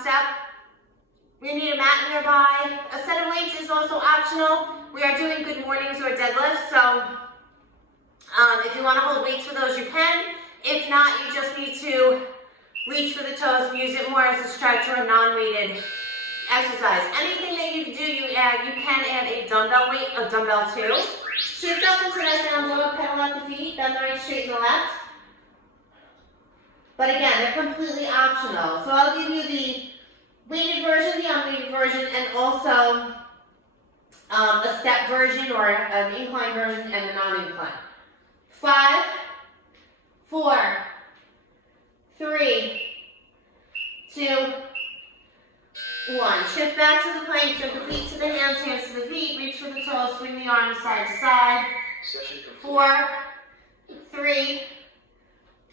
step. We need a mat nearby. A set of weights is also optional. We are doing good mornings or deadlifts, so if you want to hold weights for those, you can. If not, you just need to reach for the toes and use it more as a stretch or a non-weighted exercise. Anything that you do, you can add a dumbbell weight, a dumbbell too. Shift up into that down dog, pedal out the feet, bend the right, straighten the left. But again, they're completely optional. So I'll give you the weighted version, the unweighted version, and also a step version or an incline version and a non-incline. 5, 4, 3, 2, 1. Shift back to the plank, turn the feet to the hands, hands to the feet, reach for the toes, swing the arms side to side. 4, 3,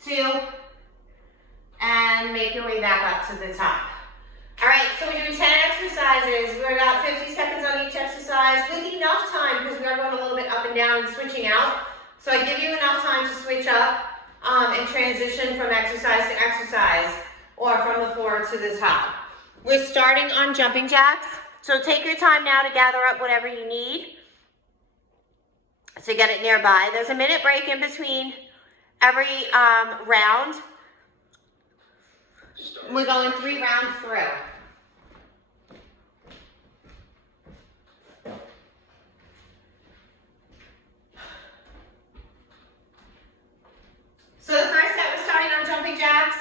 2, and make your way back up to the top. All right, so we're doing 10 exercises. We're about 50 seconds on each exercise with enough time because we are going a little bit up and down and switching out. So I give you enough time to switch up and transition from exercise to exercise or from the floor to the top. We're starting on jumping jacks. So take your time now to gather up whatever you need to get it nearby. There's a minute break in between every round. We're going 3 rounds through. So the first set, we're starting on jumping jacks.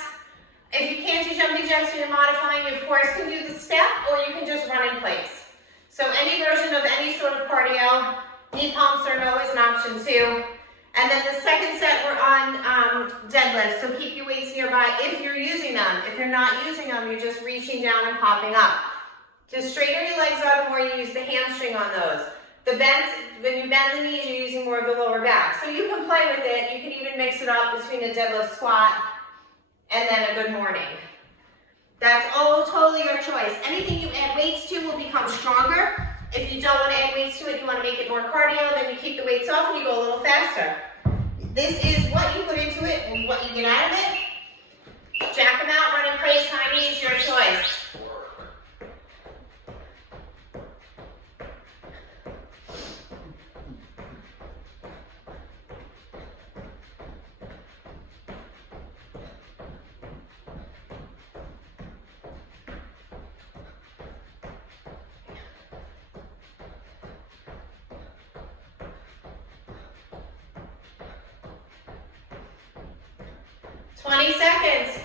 If you can't do jumping jacks and you're modifying, you of course can do the step or you can just run in place. So any version of any sort of cardio, knee pumps or no is an option too. And then the second set, we're on deadlifts, so keep your weights nearby if you're using them. If you're not using them, you're just reaching down and popping up. The straighter your legs are, the more you use the hamstring on those. The bend, when you bend the knees, you're using more of the lower back. So you can play with it. You can even mix it up between a deadlift squat and then a good morning. That's all totally your choice. Anything you add weights to will become stronger. If you don't want to add weights to it, you want to make it more cardio, then you keep the weights off and you go a little faster. This is what you put into it and what you get out of it. Jack them out, run in place, high knees, your choice. Seconds.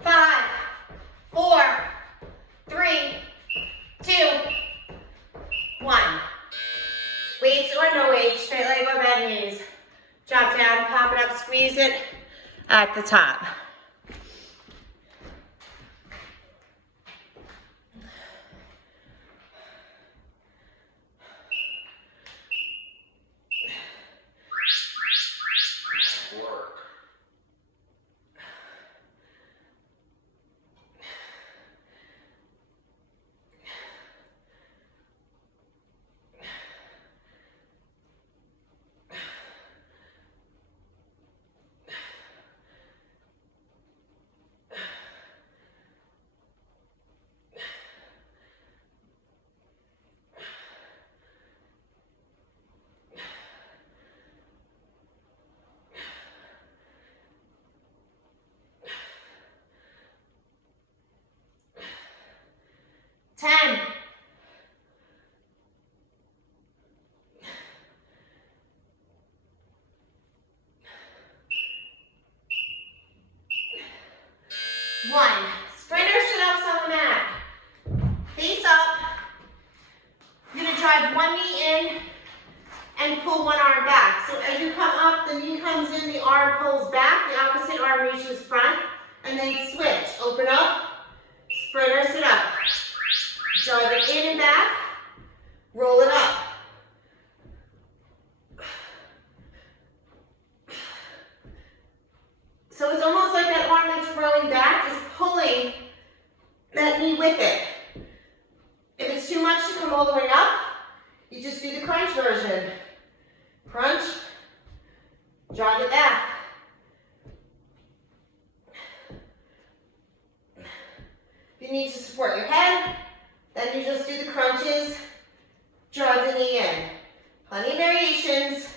Five, 4, 3, 2, 1. Weights or no weights, straight leg or bad knees. Drop down, pop it up, squeeze it at the top. One. Sprinter sit-ups on the mat. Face up. You're going to drive one knee in and pull one arm back. So as you come up, the knee comes in, the arm pulls back, the opposite arm reaches front, and then switch. Open up, sprinter sit-up. Drive it in and back, roll it up. So it's almost like that arm that's rolling back is pulling that knee with it. come all the way up, you just do the crunch version. Crunch, jog it back. If you need to support your head, then you just do the crunches, jog the knee in. Plenty of variations,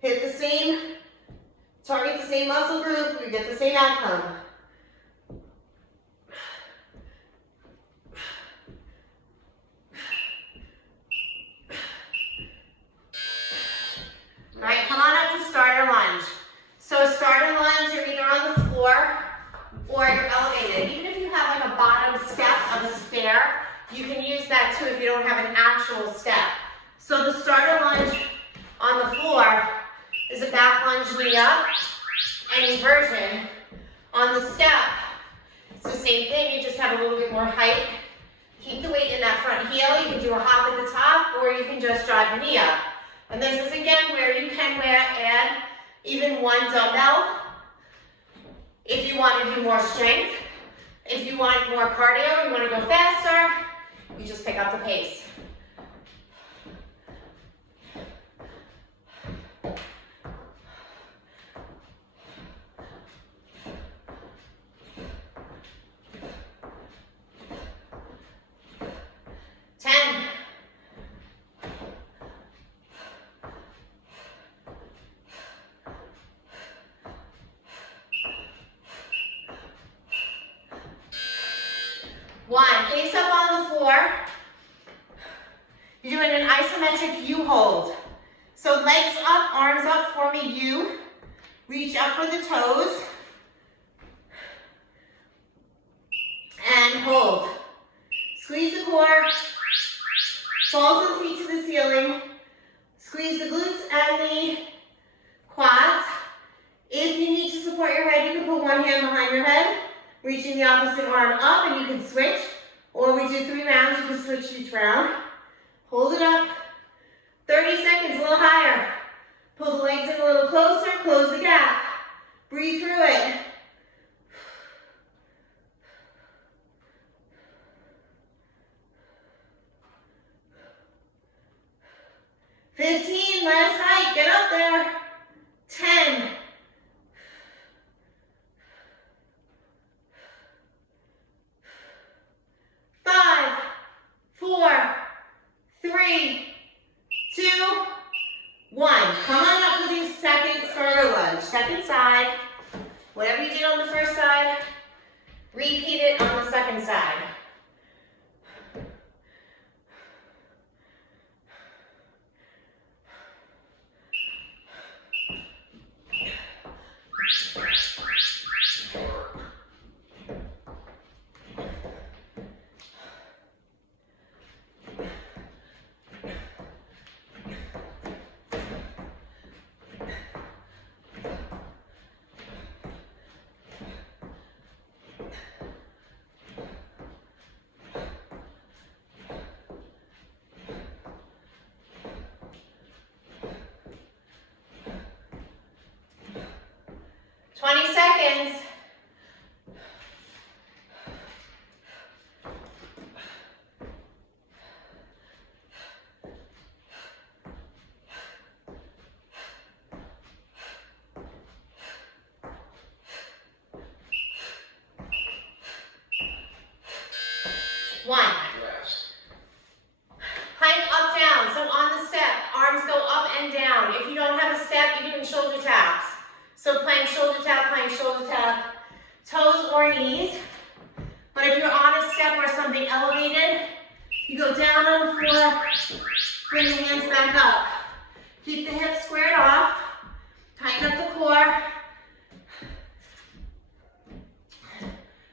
hit the same, target the same muscle group, you get the same outcome. All right, come on up to starter lunge. So starter lunge, you're either on the floor or you're elevated. Even if you have like a bottom step of a stair, you can use that too if you don't have an actual step. So the starter lunge on the floor is a back lunge knee up, any version. On the step, it's the same thing, you just have a little bit more height. Keep the weight in that front heel. You can do a hop at the top or you can just drive the knee up. And this is again where you can add even one dumbbell if you want to do more strength. If you want more cardio, you want to go faster, you just pick up the pace. One, face up on the floor. You're doing an isometric U hold. So legs up, arms up for me, U. Reach up for the toes. And hold. Squeeze the core. Balls of the feet to the ceiling. Squeeze the glutes and the quads. If you need to support your head, you can put one hand behind your head. Reaching the opposite arm up and you can switch. Or we do 3 rounds, you can switch each round. Hold it up. 30 seconds, a little higher. Pull the legs in a little closer, close the gap. Breathe through it. $15, last height, get up there. 10. 5, 4, 3, 2, 1. Come on up for the second starter lunge. Second side. Whatever you did on the first side, repeat it on the second side. Seconds. One. Plank up, down. So on the step, arms go up and down. If you don't have a step, you're doing shoulder taps. So plank, shoulder tap, toes or knees. But if you're on a step or something elevated, you go down on the floor, bring the hands back up. Keep the hips squared off, tighten up the core.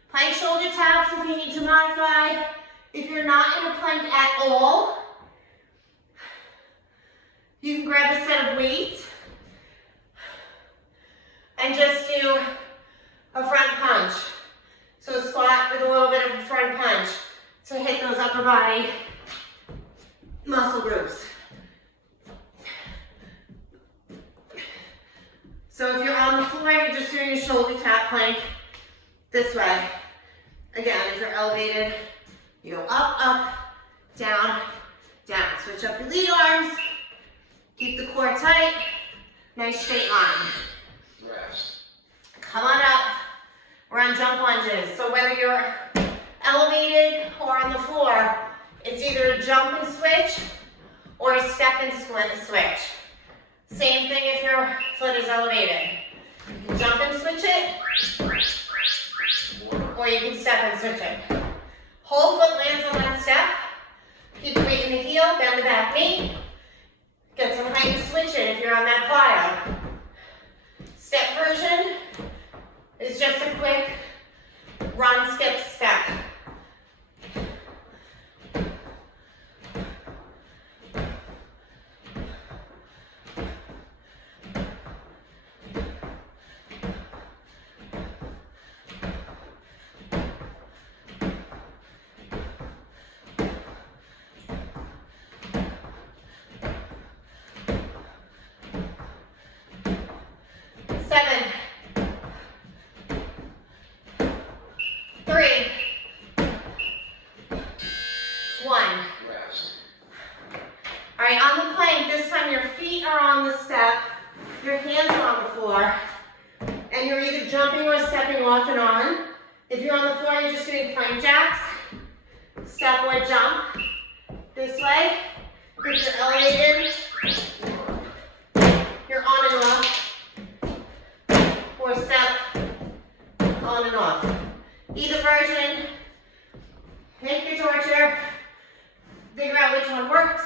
Plank shoulder taps if you need to modify. If you're not in a plank at all, you can grab a set of weights and just do a front punch. So a squat with a little bit of a front punch to hit those upper body muscle groups. So if you're on the floor, you're just doing a shoulder tap plank this way. Again, if you're elevated, you go up, up, down, Switch up your lead arms. Keep the core tight. Nice straight line. Rest. Come on up. We're on jump lunges. So whether you're elevated or on the floor, it's either a jump and switch or a step and switch. Same thing if your foot is elevated. You can jump and switch it, or you can step and switch it. Whole foot lands on that step. Keep the weight in the heel, bend the back knee. Get some height and switch it if you're on that plyo. Step version is just a quick run, skip, step. Either version, make your torture, figure out which one works.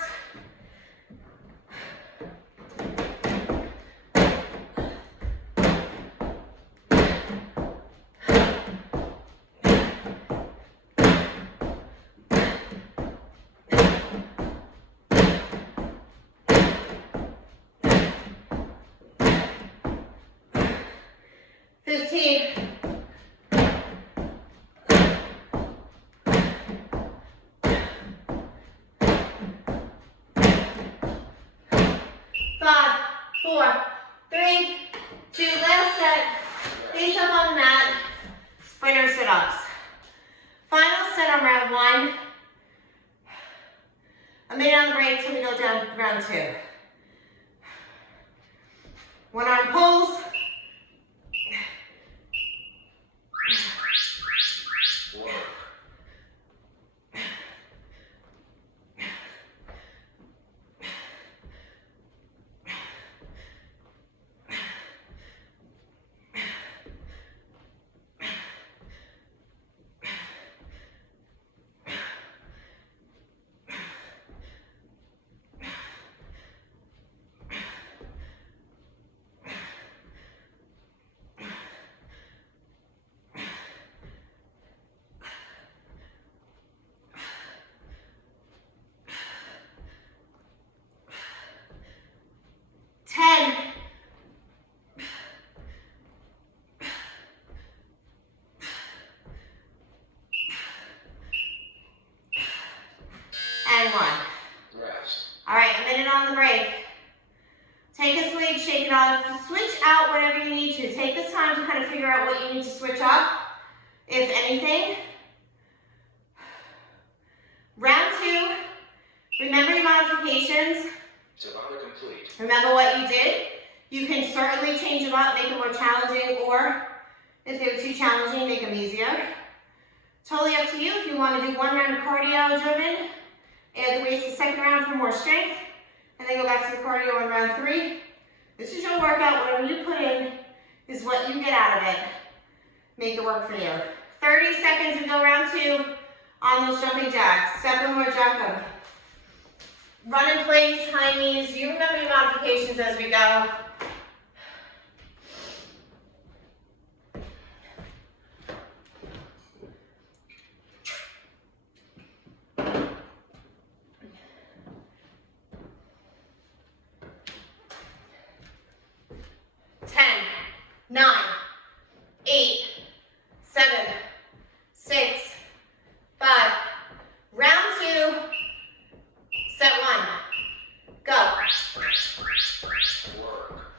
A minute on the break till we go down to round 2. One arm pulls. And 1. Rest. All right, a minute on the break. Take a swig, shake it off. Switch out whatever you need to. Take this time to kind of figure out what you need to switch up, if anything. Round 2, remember your modifications. Tabata complete. Remember what you did. You can certainly change them up, make them more challenging, or if they were too challenging, make them easier. Totally up to you. If you want to do 1 round of cardio driven, add the weights the second round for more strength, and then go back to the cardio on round 3. This is your workout. Whatever you put in is what you get out of it. Make it work for you. 30 seconds to go round 2 on those jumping jacks. Step them or jump them. Run in place, high knees. You remember your modifications as we go. Work.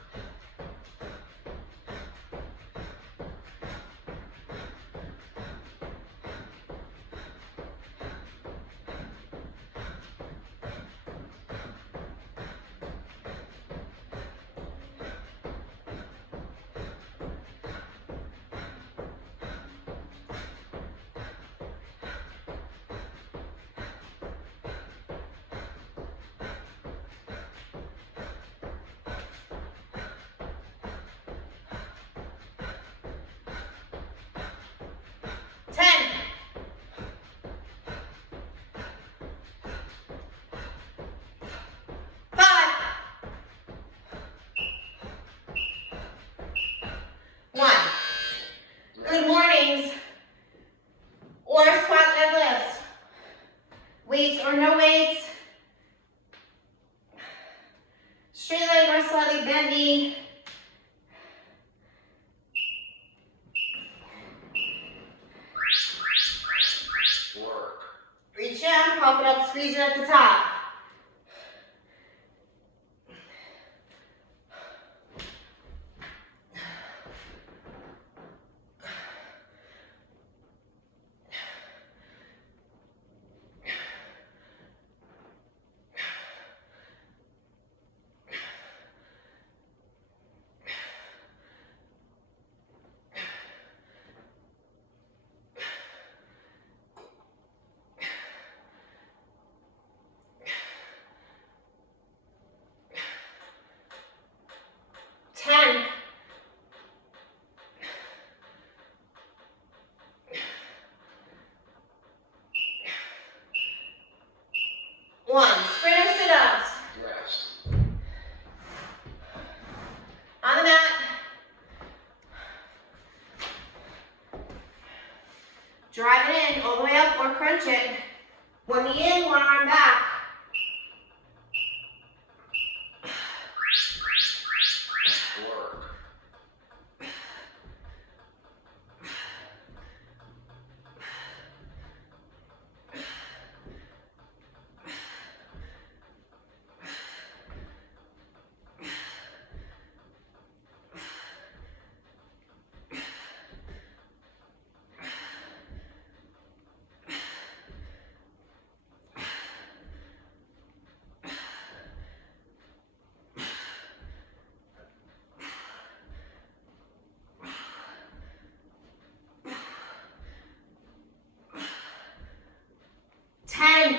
weights or no weights. Straight leg or slightly bent knee. Work. Reach in, pump it up, squeeze it at the top. One, sprinter sit-ups. Rest. On the mat. Drive it in all the way up or crunch it. One knee in, one arm back. Work. 10.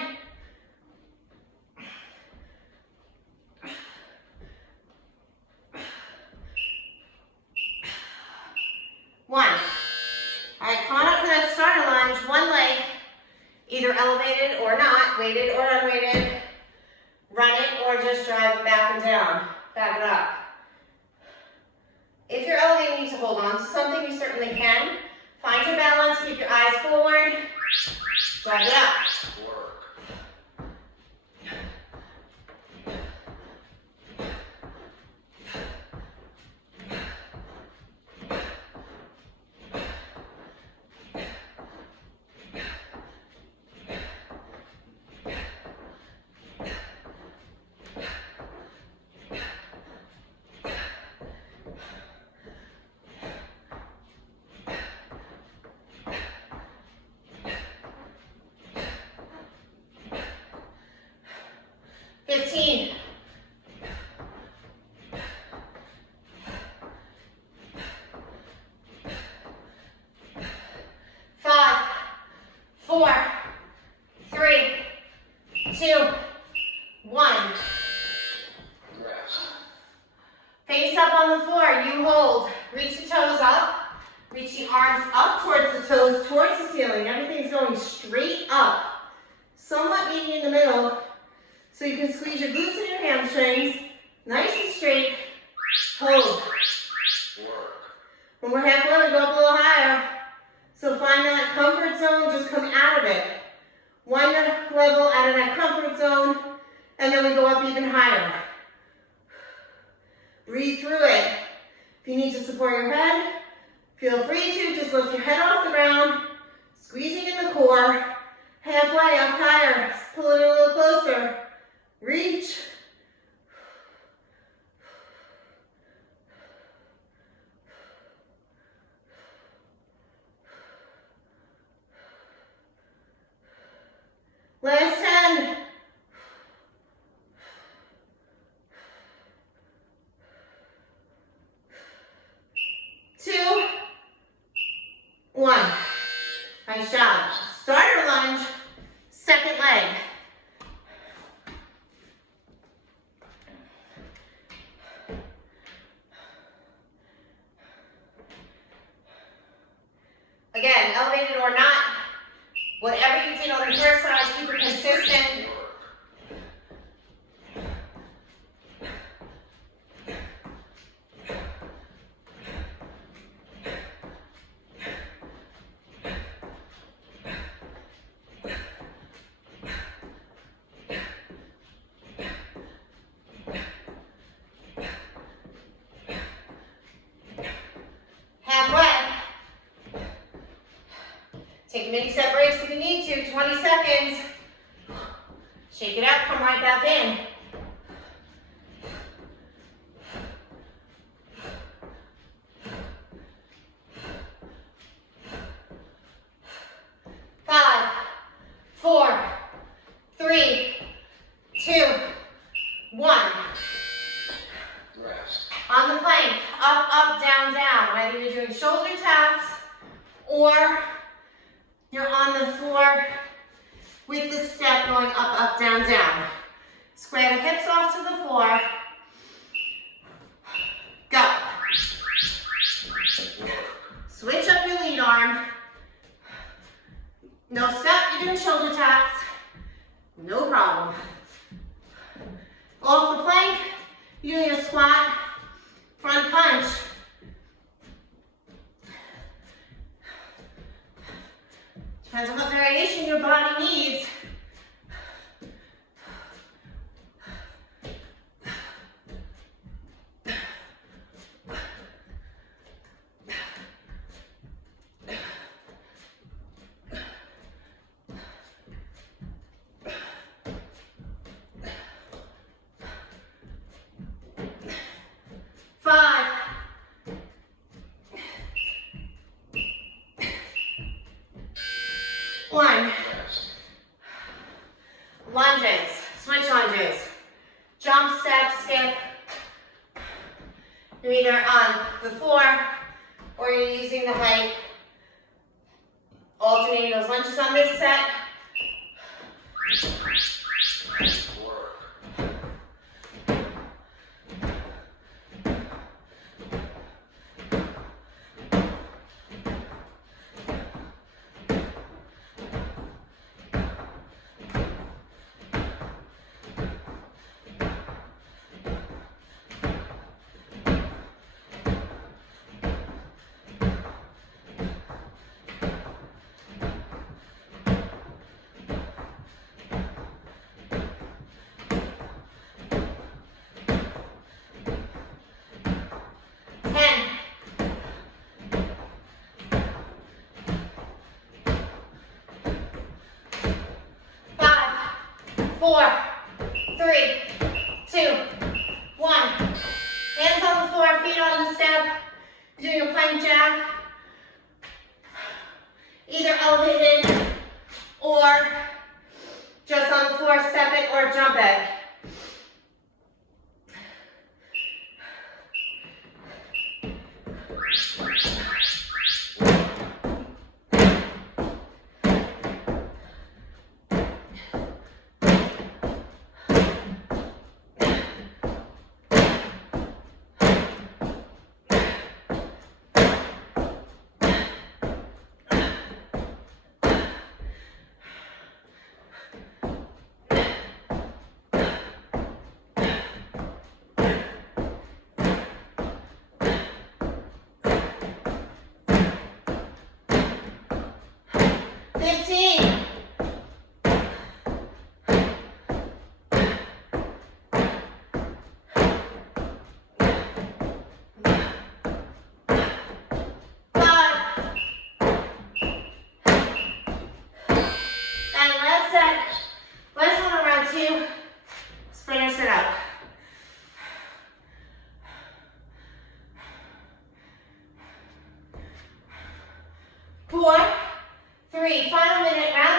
1. All right, come on up for that starter lunge. One leg, either elevated or not, weighted or unweighted. Run it or just drive it back and down. Back it up. If you're elevating, you need to hold on to something, you certainly can. Find your balance, keep your eyes forward. Drive it up. Work. 15. 5, 4, 3, 2, 1. Rest. Face up on the floor, you hold. Reach the toes up. Reach the arms up towards the toes, towards the ceiling. Everything's going straight up. Somewhat meeting in the middle. So you can squeeze your glutes and your hamstrings. Nice and straight. Hold. Work. When we're halfway, we go up a little higher. So find that comfort zone, just come out of it. One level out of that comfort zone, and then we go up even higher. Breathe through it. If you need to support your head, feel free to just lift your head off the ground, squeezing in the core, halfway up higher, pull it a little closer, reach. Last 10. 2, 1. Nice job. Starter lunge, second leg. Take mini set breaks if you need to, 20 seconds. Shake it out, come right back in. 5, 4, 3, 2, 1. Rest. On the plank, up, up, down, down. Whether you're doing shoulder taps or you're on the floor with the step going up, up, down, down. Square the hips off to the floor. Go. Switch up your lead arm. No step, you're doing shoulder taps. No problem. Off the plank, you're doing a squat, front punch. Depends on what variation your body needs. Lunges, switch lunges. Jump, step, skip. You're either on the floor or you're using the height. Alternating those lunges on this set. Four, three, two, one. Hands on the floor, feet on the step. You're doing a plank jack. Either elevated or just on the floor, step it or jump it. Four, three, final minute, round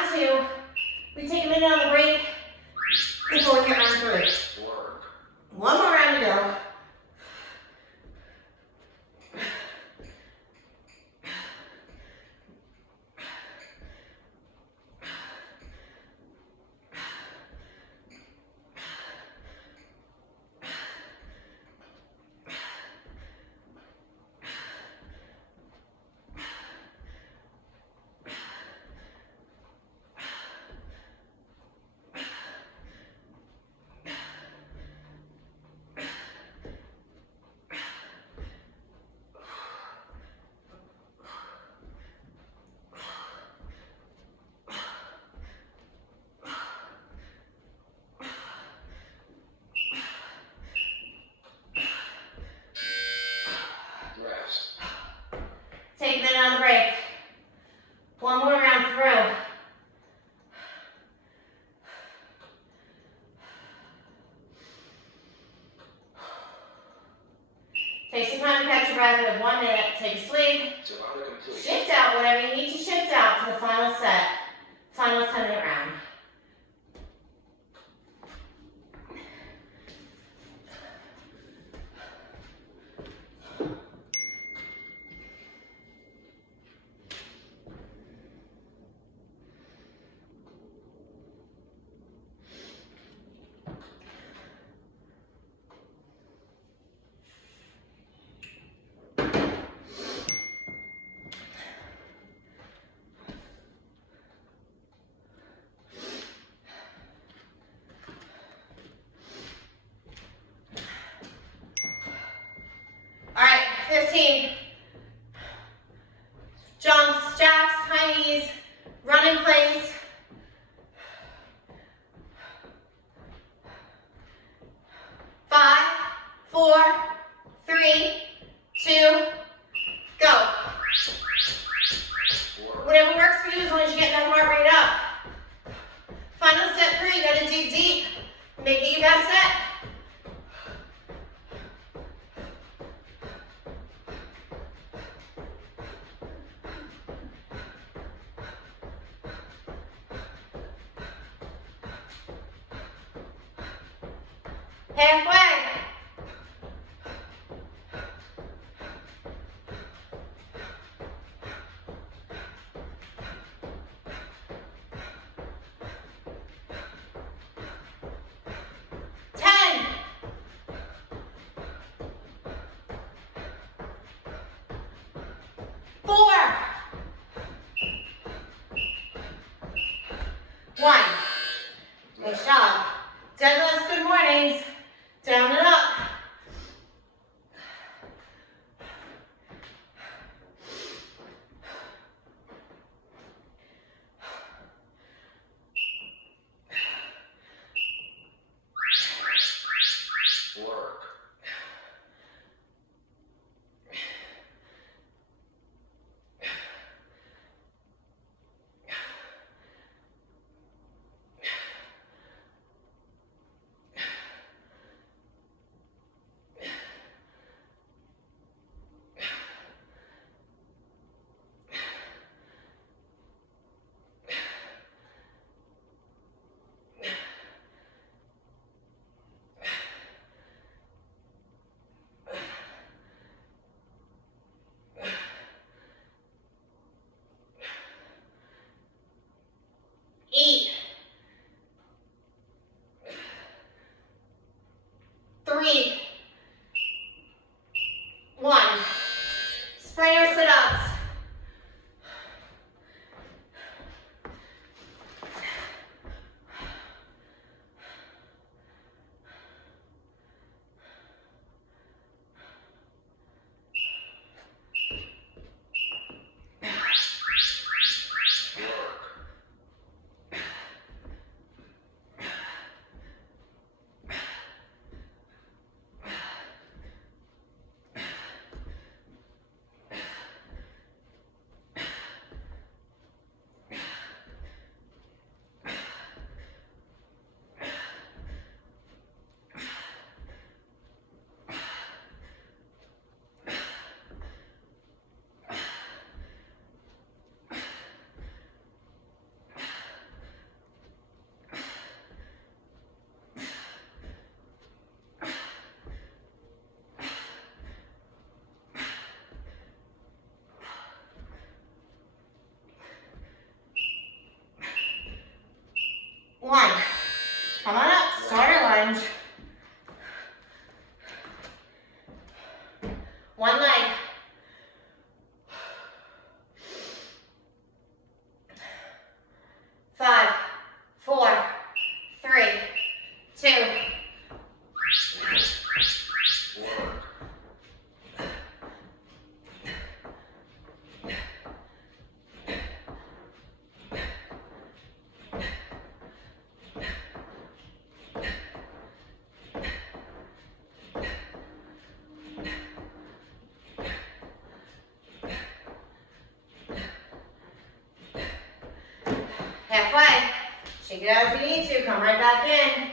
Take some time to catch your breath. We have 1 minute. Take a swig. Tabata complete. Shift out whatever you need to shift out for the final set. Final 10-minute round. All right, 15. Jumps, jacks, high knees, run in place. 5, 4, 3, 2, go. Whatever works for you as long as you get that heart rate up. Final step 3, you gotta dig deep. Make it your best set. Halfway. One. Nice job. Deadlifts, good mornings. Down and up. Work. Eat. 3, 1. Sprayer sit-ups. One. Come on up, starter lunge. One leg. 5, 4, 3, 2. Work. Halfway. Shake it out if you need to. Come right back in.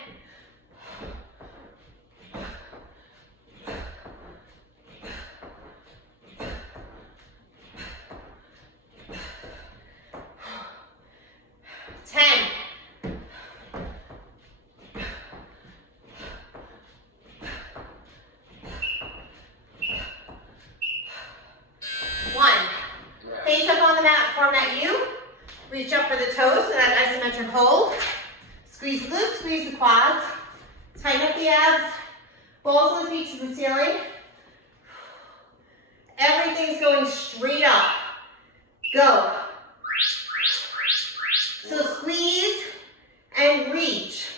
for the toes for that isometric hold. Squeeze the glutes, squeeze the quads. Tighten up the abs. Balls of the feet to the ceiling. Everything's going straight up. Go. So squeeze and reach.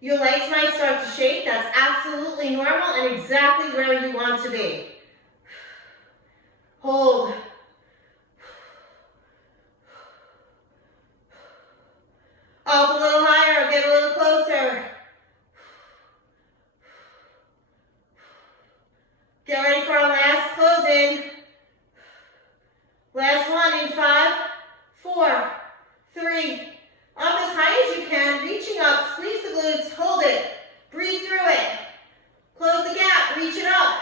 Your legs might start to shake. That's absolutely normal and exactly where you want to be. Hold. Up a little higher, get a little closer. Get ready for our last close in. Last one in 5, 4, 3. Up as high as you can, reaching up, squeeze the glutes, hold it, breathe through it. Close the gap, reach it up.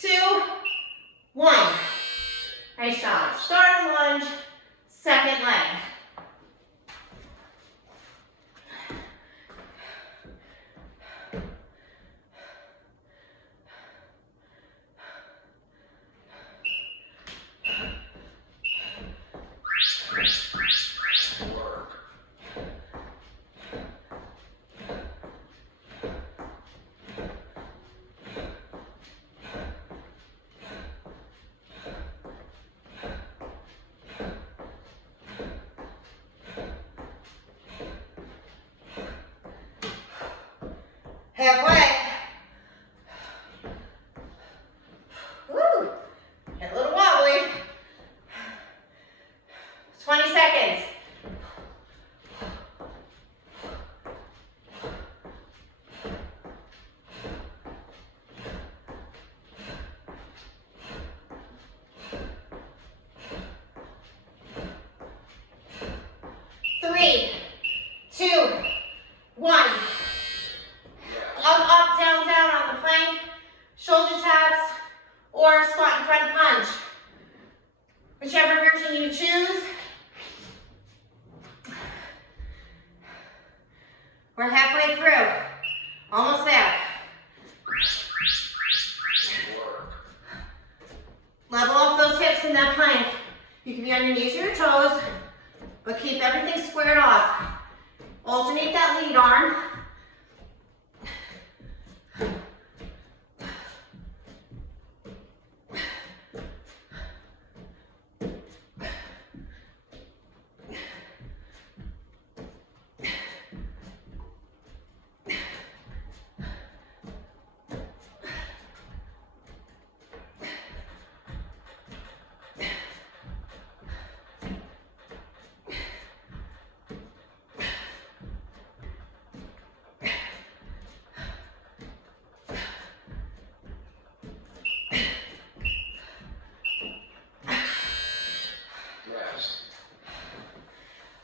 Two, one. Nice job. Start lunge, second leg. Halfway. Woo. Get a little wobbly. 20 seconds. Three, two, one. Up, down, down on the plank, shoulder taps, or squat and front punch. Whichever version you choose. We're halfway through. Almost there. Level off those hips in that plank. You can be on your knees or your toes, but keep everything squared off. Alternate that lead arm.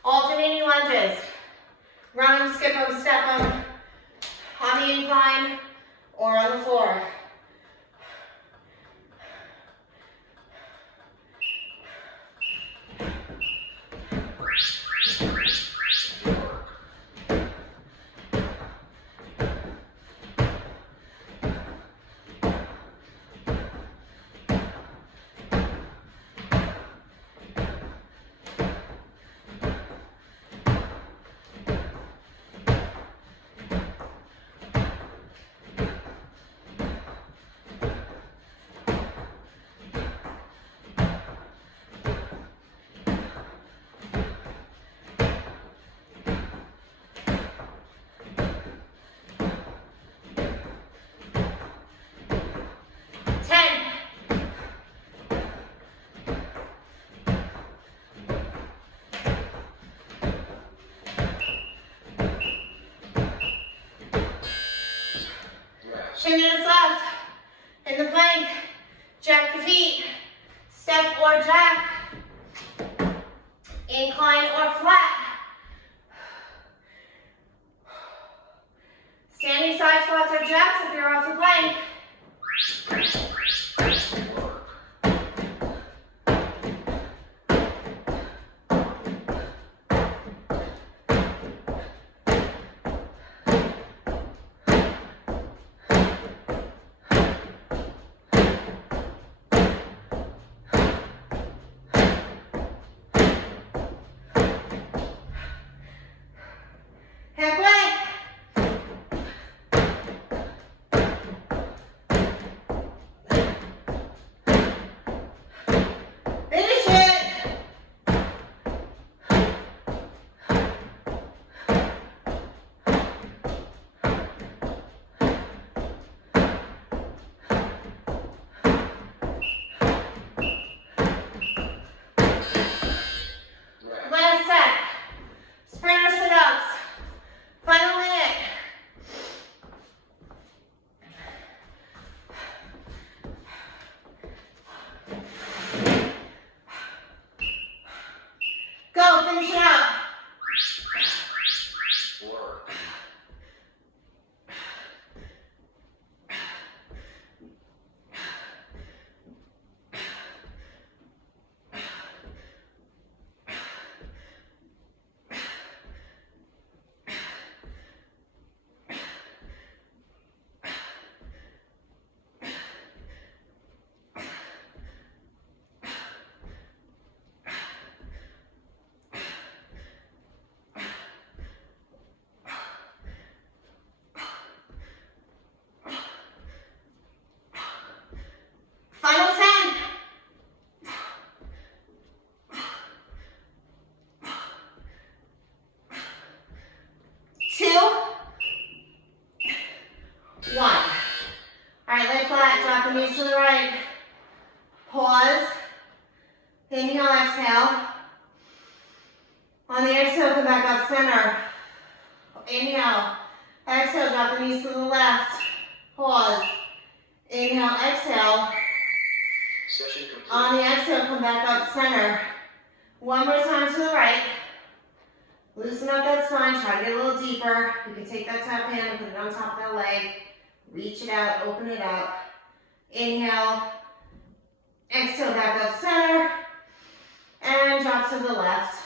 Alternating lunges. Run them, skip them, step them on the incline or on the floor. Minutes left in the plank. Jack the feet, step or jack, incline or flat. Standing side squats or jacks if you're off the plank. Halfway. Finish it. Last set. Sprinter sit-ups. Final minute. Go, finish it up. Work. Final 10. 2, 1. All right, lay flat, drop the knees to the right. Pause. Inhale, exhale. On the exhale, come back up center. Inhale. Exhale, drop the knees to the left. Pause. Inhale, exhale. Session complete. On the exhale, come back up center. One more time to the right. Loosen up that spine, try to get a little deeper. You can take that top hand and put it on top of that leg. Reach it out, open it up. Inhale. Exhale, back up center. And drop to the left.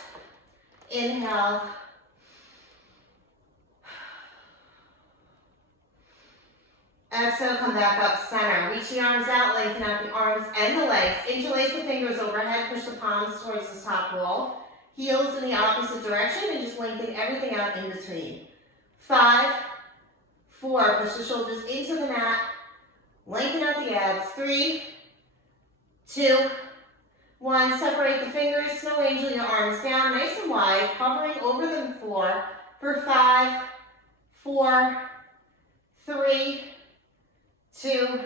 Inhale. Exhale, come back up center. Reach the arms out, lengthen out the arms and the legs. Interlace the fingers overhead, push the palms towards the top wall. Heels in the opposite direction and just lengthen everything out in between. 5, 4, push the shoulders into the mat. Lengthen out the abs. 3, 2, 1. Separate the fingers, snow angel your arms down nice and wide, hovering over the floor for 5, 4, 3, 2,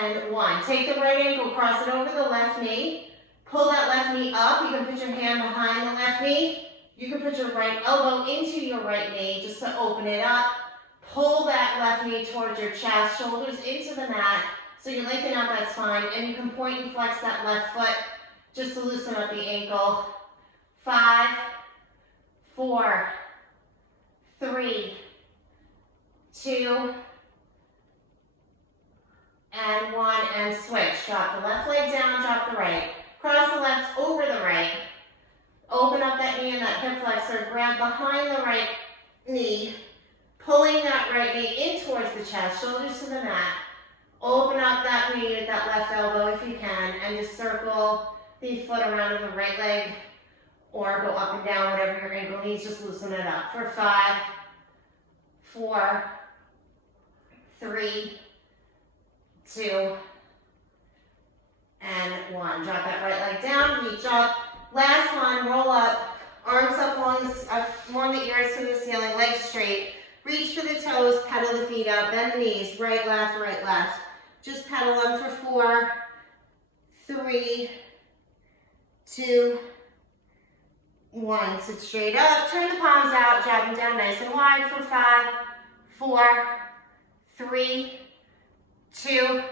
and 1. Take the right ankle, cross it over the left knee. Pull that left knee up. You can put your hand behind the left knee. You can put your right elbow into your right knee just to open it up. Pull that left knee towards your chest, shoulders into the mat. So you lengthen out that spine, and you can point and flex that left foot just to loosen up the ankle. 5, 4, 3, 2, and 1, and switch. Drop the left leg down, drop the right. Cross the left over the right. Open up that knee and that hip flexor. Grab behind the right knee, pulling that right knee in towards the chest, shoulders to the mat. Open up that knee with that left elbow if you can, and just circle the foot around the right leg, or go up and down, whatever your ankle needs, just loosen it up. For 5, 4, 3, 2, and 1. Drop that right leg down, reach up. Last one, roll up, arms up along the ears to the ceiling, legs straight. Reach for the toes, pedal the feet up, bend the knees, right, left, right, left. Just pedal them for 4, 3, 2, 1. Sit straight up, turn the palms out, jab them down nice and wide for 5, 4, 3, 2.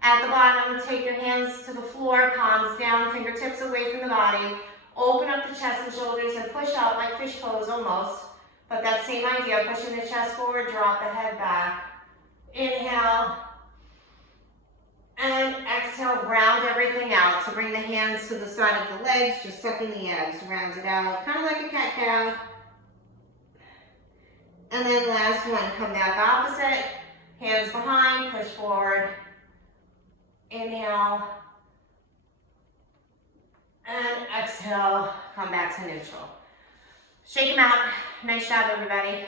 At the bottom, take your hands to the floor, palms down, fingertips away from the body. Open up the chest and shoulders and push out like fish pose almost. But that same idea, pushing the chest forward, drop the head back. Inhale. And exhale, round everything out. So bring the hands to the side of the legs, just sucking the abs, round it out, kind of like a cat-cow. And then last one, come back opposite, hands behind, push forward. Inhale. And exhale, come back to neutral. Shake them out. Nice job, everybody.